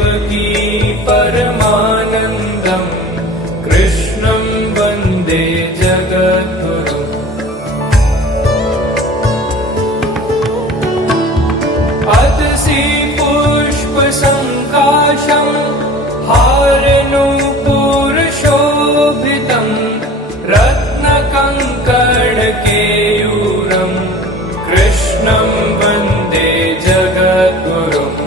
देवकी परमानन्दं कृष्णं वन्दे जगद्गुरुम्। अतसी पुष्पसङ्काशं हारनूपुरशोभितं रत्नकङ्कणकेयूरं कृष्णं वन्दे जगद्गुरुम्।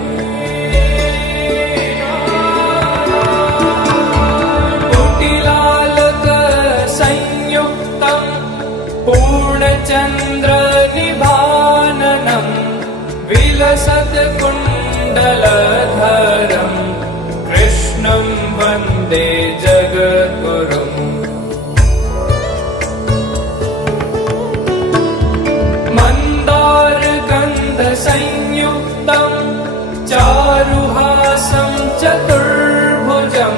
कुटिलालकसंयुक्तं पूर्णचन्द्रनिभाननं विलसत्कुण्डलधरं कृष्णं वन्दे जगद्गुरुम्। मन्दारगन्धसंयुक्तं चारुहासं चतुर्भुजं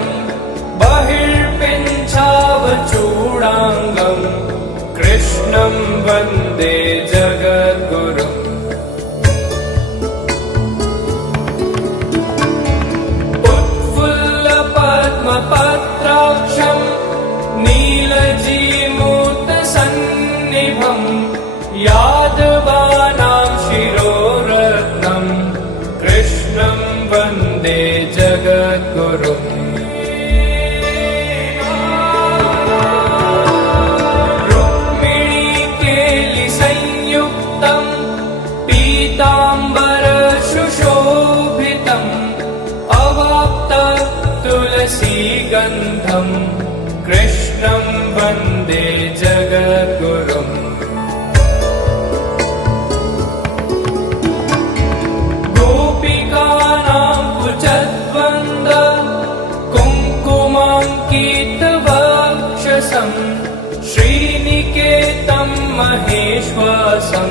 बहिर्पिञ्छावचूडाङ्गं कृष्णं वन्दे जगद्गुरुम्। उत्फुल्लपद्मपत्राक्षं नीलजीमूतसन्निभं यादवानां शिरोरत्नं कृष्णं वन्दे जगद्गुरुम्। रुक्मिणीकेलिसंयुक्तं पीताम्बरसुशोभितम् अवाप्ततुलसीगन्धं कृष्णं वन्दे जगद्गुरुम्। गोपिकानां कुचद्वन्द कुङ्कुमाङ्कितवक्षसं श्रीनिकेतं महेश्वासं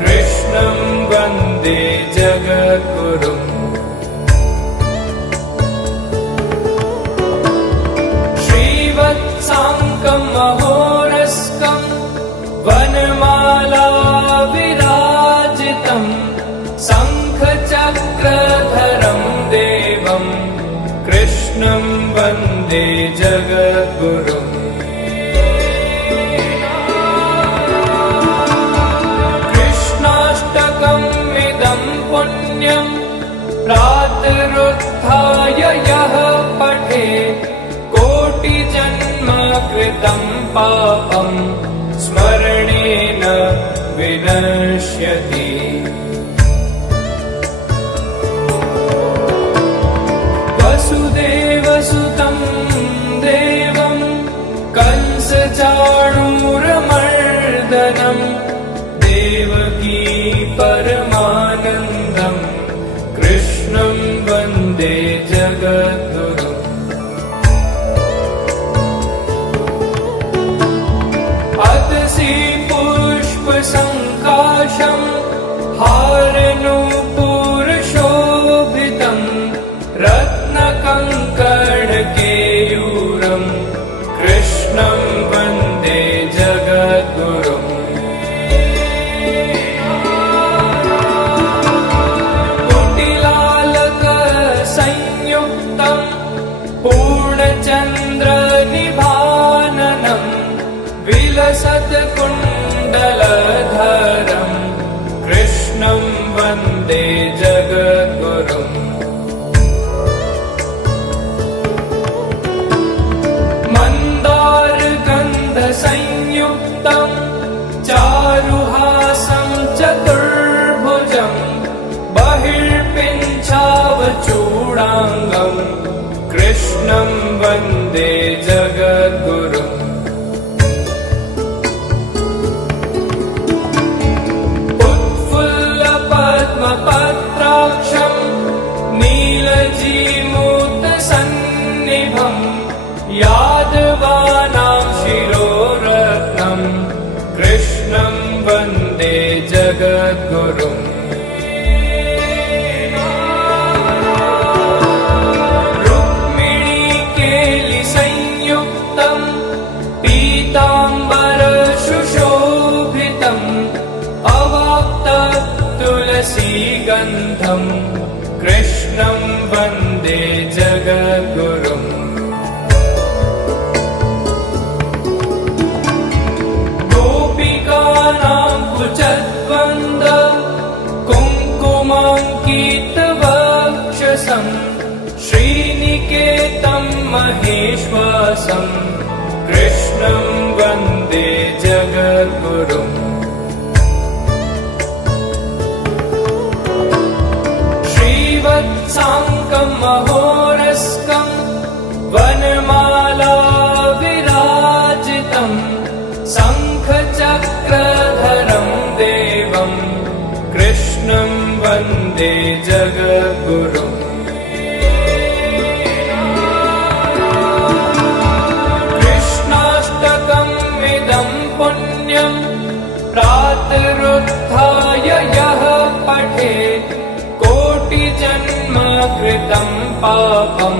कृष्णं वन्दे जगद्गुरुम्। श्रीवत्साङ्कं महोरस्कं वनमालाविराजितं शङ्खचक्रधरं देवं कृष्णं वन्दे जगद्गुरुम्। कृष्णाष्टकमिदं पुण्यं प्रातरुत्थाय यः पठेत् कोटिजन्मकृतं पापं स्मरणेन विनश्यति। वसुदेवसुतं देवं कंसचाणूरमर्दनं देवकी परमानन्दं कृष्णं वन्दे जगद्गुरुम्। अतसी पुष्पसङ्काशं हारनूपुरशोभितं रत्नकङ्कणकेयूरं कृष्णं वन्दे जगद्गुरुम्। कुटिलालकसंयुक्तं पूर्णचन्द्रनिभाननं विलसत्कुण्डलधरं कृष्णं वन्दे जगद्गुरुम्। मन्दारगन्धसंयुक्तं चारुहासं चतुर्भुजं बहिर्पिञ्छावचूडाङ्गं कृष्णं वन्दे जगद्गुरुम्। उत्फुल्लपद्मपत्राक्षं नीलजीमूतसन्निभं यादवानां शिरोरत्नं कृष्णं वन्दे जगद्गुरुम्। रुक्मिणीकेलिसंयुक्तं पीताम्बरसुशोभितं अवाप्ततुलसीगन्धं कृष्णं वन्दे श्रीनिकेतं महेश्वासं कृष्णं वन्दे जगद्गुरुम् श्रीवत्साङ्कं महोरस्कं वनमाला विराजितं शङ्खचक्रधरं देवं कृष्णं वन्दे जगद्गुरुम् कृष्णाष्टकमिदं पुण्यं प्रातरुत्थाय यः पठेत् कोटिजन्म कृतं पापं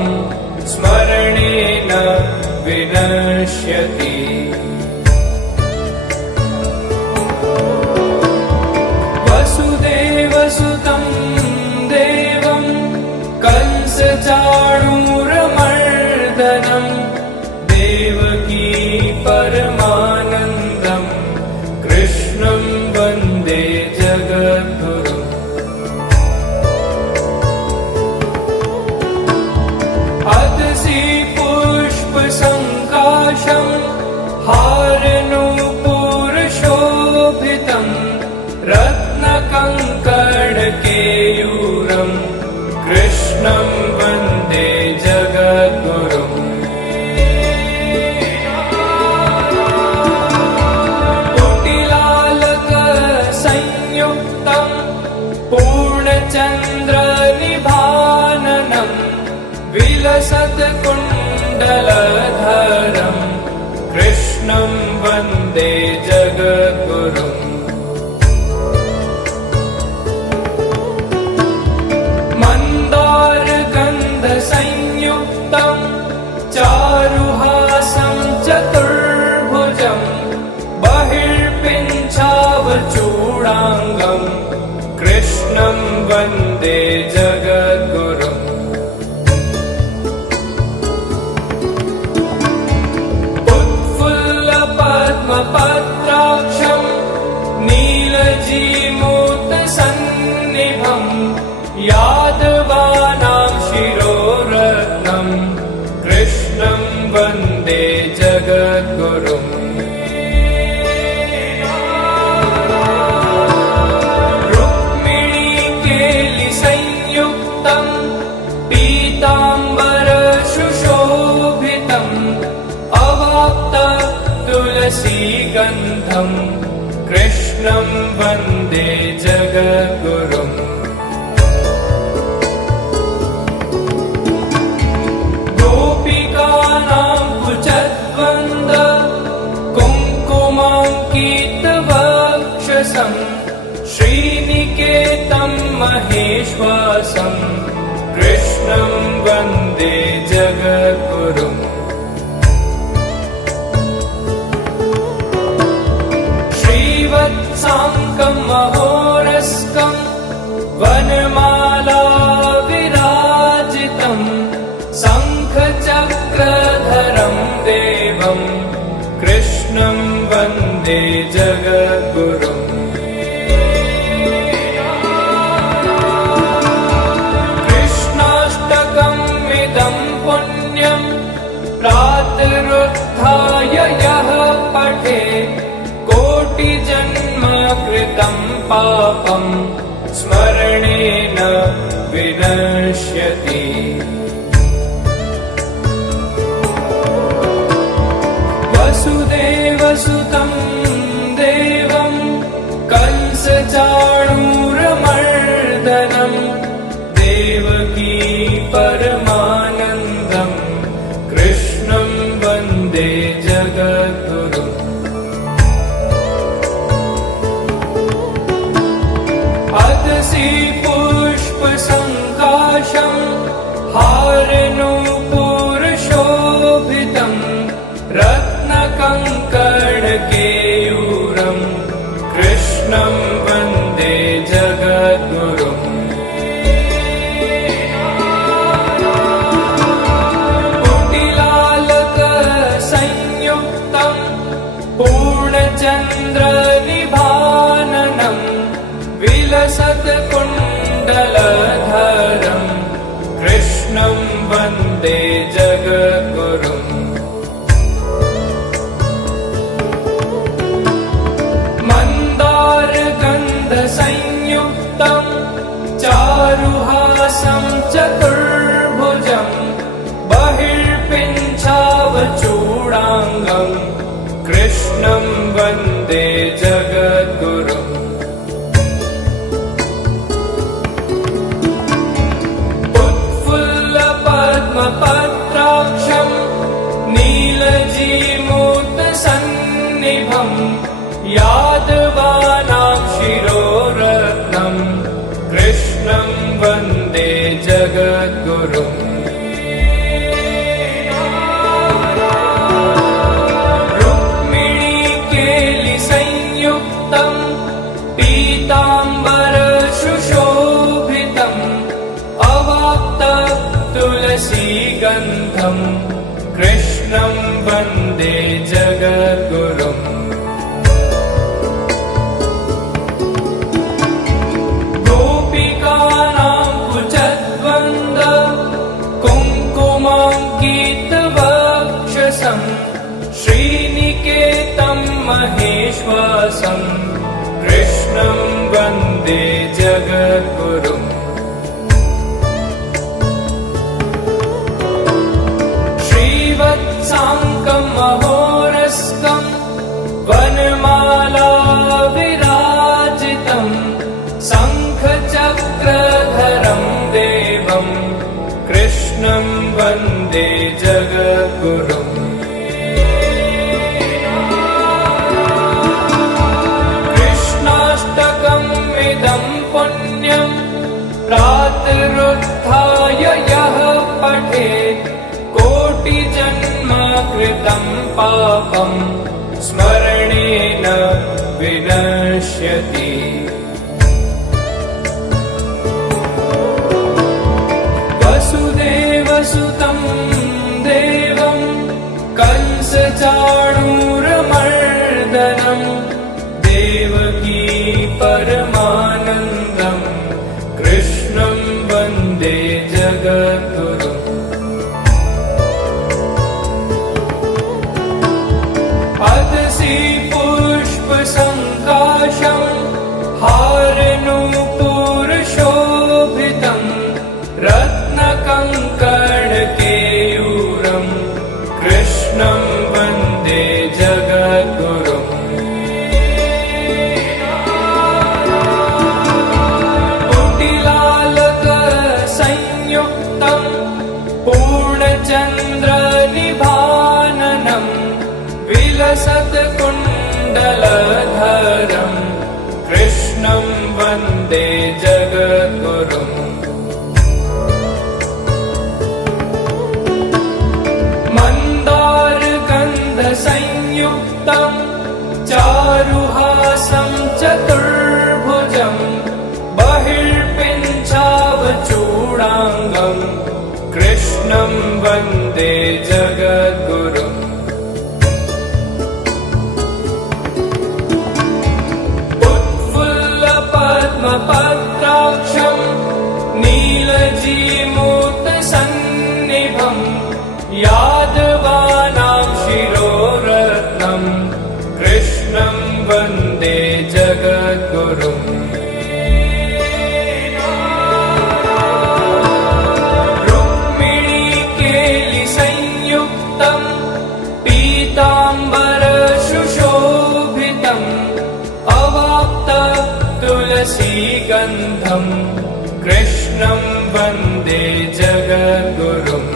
स्मरणेन विनश्यति वसुदेवसुतं देवं कंसचाणूरमर्दनं देवकी परमानन्दं कृष्णं वन्दे जगद्गुरुम् अदसि पुष्पसङ्काशं हारनूपुरशोभितं रत्नकङ्कणकेयूरं कृष्णं वन्दे जगद्गुरुम् कुटिलालकसंयुक्तं पूर्णचन्द्रनिभाननं विलसत्कुण्डलधरं कृष्णं वन्दे जगद्गुरुम् मन्दारगन्धसंयुक्तं चारुहासं चतुर्भुजं बहिर्पिञ्छावचूडाङ्गं कृष्णं वन्दे जगद्गुरुम् पद्मपत्राक्षं नीलजीमूतसन्निभं यादवानां शिरोरत्नं कृष्णं वन्दे जगद्गुरुम् रुक्मिणीकेलिसंयुक्तं पीताम्बरसुशोभितं अवाप्त तुलसीगन्धं कृष्णं वन्दे जगद्गुरुम् गोपिकानां कुचद्वन्द कुङ्कुमाङ्कितवक्षसं श्रीनिकेतं महेश्वासं कृष्णं वन्दे जगद्गुरुम् श्रीवत्साङ्कं महोरस्कं वनमाला विराजितं शङ्खचक्रधरं देवं कृष्णं वन्दे जगद्गुरुम् कृष्णाष्टकमिदं पुण्यं प्रातरुत्थाय यः पठेत् कोटिजन्म कृतं पापं स्मरणेन विनश्यति वसुदेवसुतं देवं कंसचाणूरमर्दनं देवकी परमानन्दं कृष्णं वन्दे जगद्गुरुम् अदसि पुष्पसङ्काशं हारनूपुरशोभितं रत्नकङ्कणकेयूरं कृष्णं वन्दे जगद्गुरुम् कुटिलालकसंयुक्तं पूर्णचन्द्रनिभाननं विलसत्कुण्डलधरं कृष्णं कृष्णं वन्दे जगद्गुरुम् मन्दारगन्धसंयुक्तं चारुहासं चतुर्भुजं बहिर्पिञ्छावचूडाङ्गं कृष्णं वन्दे जगद्गुरुम् उत्फुल्लपद्मपत्राक्षं नीलजीमूर्तसन्निभं यादवानां शिरोरत्नं कृष्णं वन्दे जगद्गुरुम् रुक्मिणीकेलिसंयुक्तं पीताम्बरसुशोभितम् अवाप्ततुलसीगन्धं कृष्णं वन्दे जगद्गुरुम् गोपिकानां कुचद्वन्द्व कुङ्कुमाङ्कितवक्षसं श्रीनिकेतं महेश्वासं कृष्णं वन्दे जगद्गुरुम् श्रीवत्साङ्कं महोरस्कं वनमाला विराजितं शङ्खचक्रधरं देवं कृष्णं वन्दे जगद्गुरुम् कृष्णाष्टकमिदं पुण्यं प्रातरुत्थाय यः पठेत् कोटिजन्मकृतं पापं स्मरणेन विनश्यति वसुदेवसुतं देवं कंसचाणूरमर्दनं देवकी परमानन्दं कृष्णं वन्दे जगद्गुरुम् अदसि पुष्पसङ्काशं हारनूपुरशोभितं रत्नकङ्कणकेयूरं कृष्णं वन्दे जगद्गुरुम् कुटिलालकसंयुक्तं पूर्णचन्द्रनिभाननं विलसत्कुण्डलधरं कृष्णं वन्दे जगद्गुरुम् मन्दारगन्धसंयुक्तं चारुहासं चतुर्भुजं बहिर्पिञ्छावचूडाङ्गं कृष्णं वन्दे जगद्गुरुम् उत्फुल्लपद्मपत्राक्षं नीलजीमूर्तसन्निभं यादवानां शिरोरत्नं कृष्णं वन्दे जगद्गुरुम् रुक्मिणीकेलिसंयुक्तं पीताम्बरसुशोभितम् अवाप्ततुलसीगन्धं कृष्णं वन्दे जगद्गुरुम्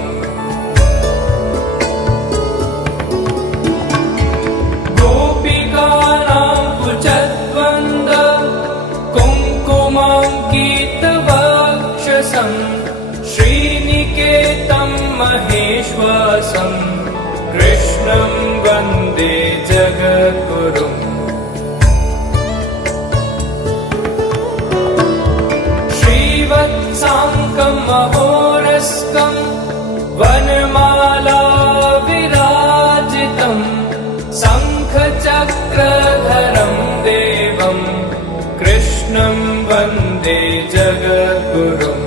गोपिकानां कुचद्वन्द्व कुङ्कुमाङ्कितवक्षसं श्रीनिकेतं महेश्वासं कृष्णं वन्दे जगद्गुरुम् श्रीवत्साङ्कं महोरस्कं वनमाला विराजितं शङ्खचक्रधरं देवं कृष्णं वन्दे जगद्गुरुम्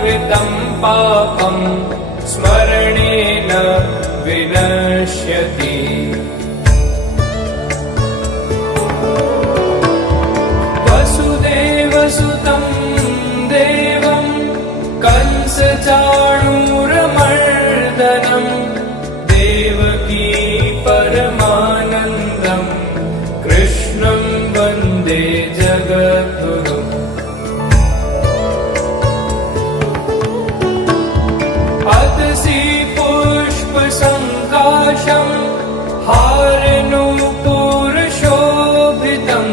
कृतं पापं स्मरणेन विनश्यति। वसुदेवसुतं देवं कंसचाणूरमर्दनं देवकी परमानन्दं कृष्णं वन्दे जगद्गुरुम्। अतसि पुष्पसङ्काशं हारनूपुरशोभितं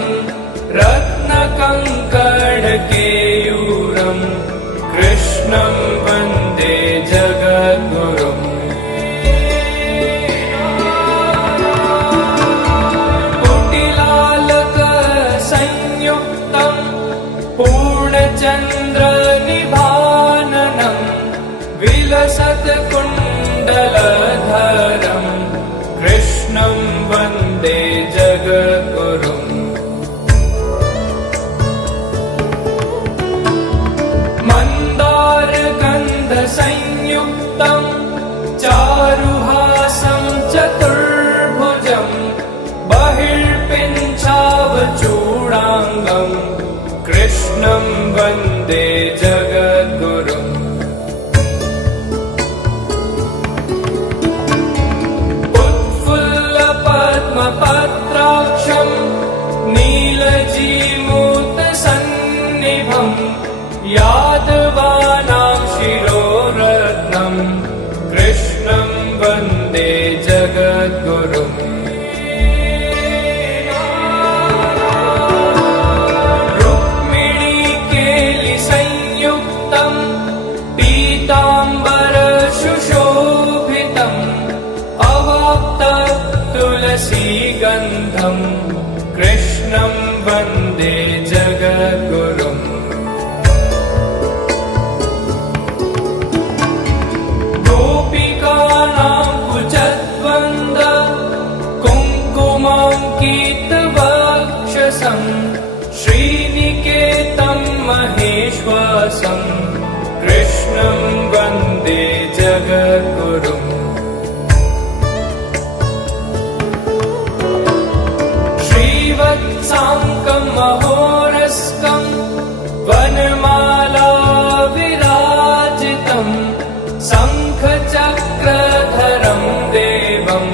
रत्नकङ्कणकेयूरं कृष्णं वन्दे जगद्गुरुम्। कुटिलालकसंयुक्तं पूर्णचन्द्रनिभाननं विलसत्कुण्डलधरं कृष्णं वन्दे जगद्गुरुम्। मन्दारगन्धसंयुक्तं चारुहासं चतुर्भुजं बहिर्पिञ्छावचूडाङ्गं कृष्णं वन्दे जगद्गुरुम्। उत्फुल्लपद्मपत्राक्षं नीलजीमूतसन्निभं यादवानां शिरोरत्नं कृष्णं वन्दे जगद्गुरुम्। रुक्मिणीकेलिसंयुक्तं पीताम्बरसुशोभितं अवाप्ततुलसीगन्धं कृष्णं वन्दे जगद्गुरुम्। गोपिकानां कुचद्वन्द कुङ्कुमाङ्कितवक्षसं श्रीनिकेतं महेश्वासं कृष्णं वन्दे जगद्गुरुम्। श्रीवत्साङ्कं महोरस्कं वनमालाविराजितं शङ्खचक्रधरं देवं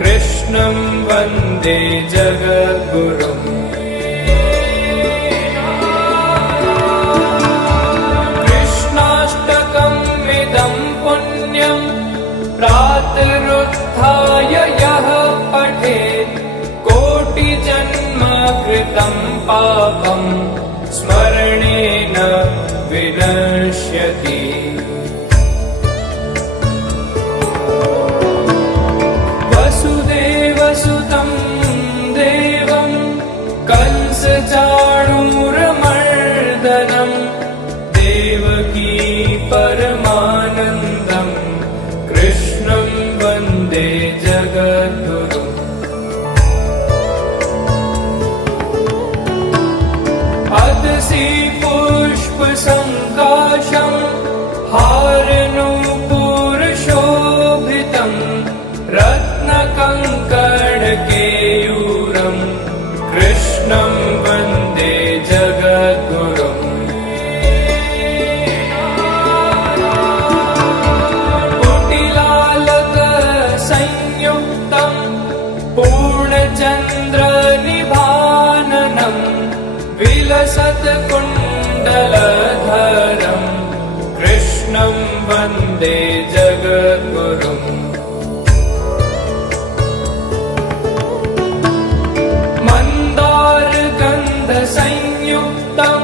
कृष्णं वन्दे जगद्गुरुम्। कृष्णाष्टकमिदं पुण्यं प्रातरुत्थाय यः पठेत् कोटिजन्मकृतं पापं स्मरणेन विनश्यति। वसुदेवसुतं देवं कंसचाणूरमर्दनं देवकी परमानन्दं कृष्णं वन्दे जगद्गुरुम्। अतसि पुष्पसङ्काशं हारनूपुरशोभितं रत्नकङ्कणकेयूरं कृष्णं वन्दे जगद्गुरुम्। कुटिलालकसंयुक्तं पूर्णचन्द्रनिभाननं विलसत्कुण्डलधरं कृष्णं वन्दे जगद्गुरुम्। मन्दारगन्धसंयुक्तं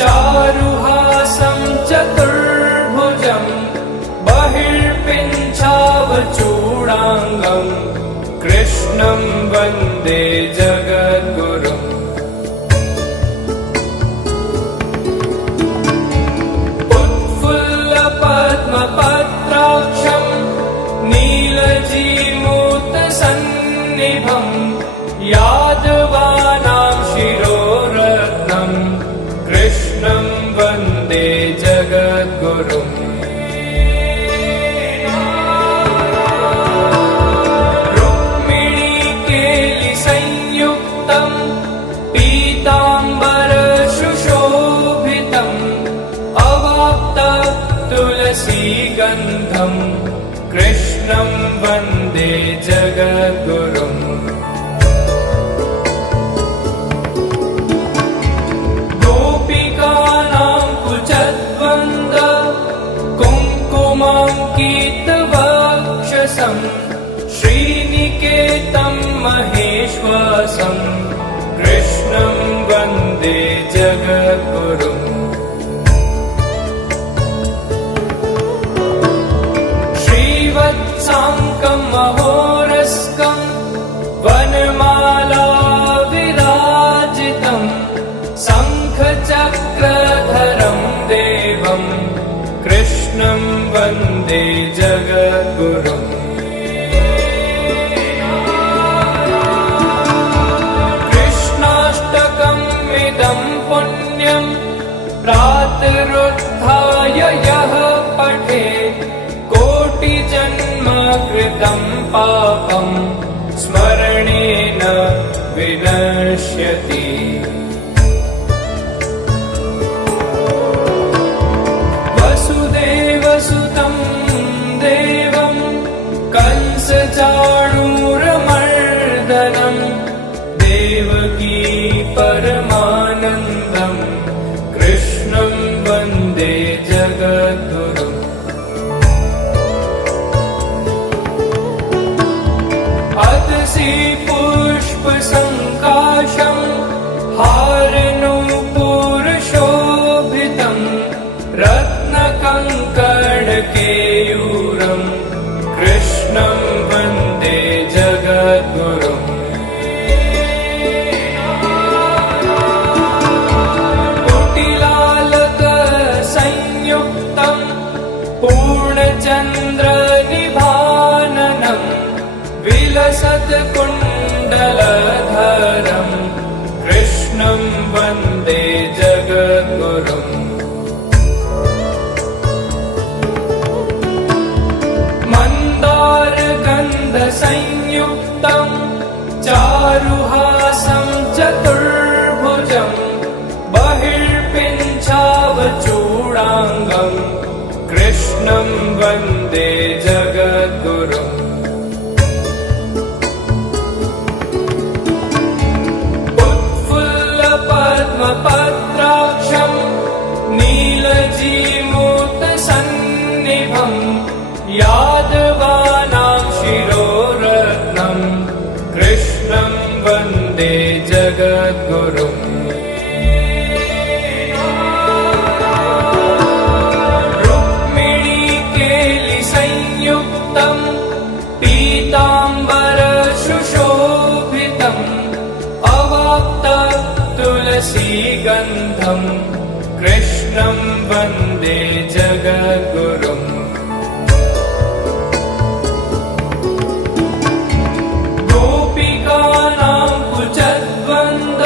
चारुहासं चतुर्भुजं बहिर्पिञ्छावचूडाङ्गं कृष्णं वन्दे जगद्गुरुम्। उत्फुल्लपद्मपत्राक्षं नीलजीमूतसन्निभं यादवानां शिरोरत्नं कृष्णं वन्दे जगद्गुरुम्। तुलसीगन्धम् कृष्णं वन्दे जगद्गुरुम् गोपिकानां कुचद्वन्द्व कुङ्कुमाङ्कितवक्षसम् श्रीनिकेतं महेश्वासम् कृष्णं वन्दे जगद्गुरुम् श्रीवत्साङ्कं महोरस्कं वनमाला विराजितं शङ्खचक्रधरं देवं कृष्णं वन्दे जगद्गुरुम् प्रातरुत्थाय यः पठेत् कोटिजन्मकृतं पापं स्मरणेन विनश्यति। वसुदेवसुतं देवं कंसचाणूरमर्दनं देवकी परमानन्दम् कृष्णं वन्दे जगद्गुरुम् अतसि पुष्पसङ्काशं हारनूपुरशोभितं रत्नकङ्कणकेयूरं कृष्णं वन्दे जगद्गुरुम् पूर्णचन्द्रनिभाननं विलसत्कुण्डलधरं कृष्णं वन्दे जगद्गुरुम् मन्दारगन्धसंयुक्तं चारुहासं चतुर्भुजं बहिर्पिञ्छावचूडाङ्गम् कृष्णं वन्दे जगद्गुरुम् उत्फुल्लपद्मपत्राक्षं नीलजीमूतसन्निभं यादवानां शिरोरत्नं कृष्णं वन्दे जगद्गुरुम् पीताम्बरसुशोभितम् तुलसीगन्धं कृष्णं वन्दे जगद्गुरुम् गोपिकानां कुचद्वन्द्व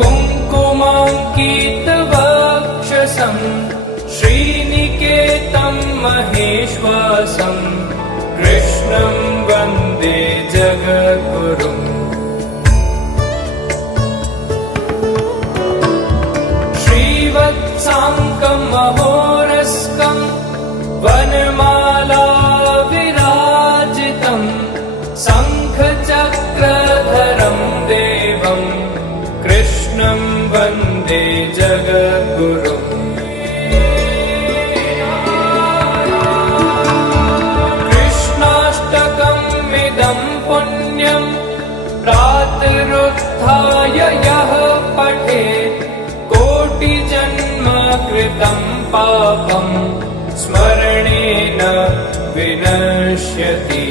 कुङ्कुमाङ्कितवक्षसं श्रीनिकेतं महेश्वासम् कृष्णं वन्दे जगद्गुरुम् श्रीवत्साङ्कं महोरस्कं वनमाला विराजितं शङ्खचक्रधरं देवं कृष्णं वन्दे जगद्गुरुम् पुण्यं प्रातरुत्थाय यः पठेत् कोटिजन्मकृतं पापं स्मरणेन विनश्यति।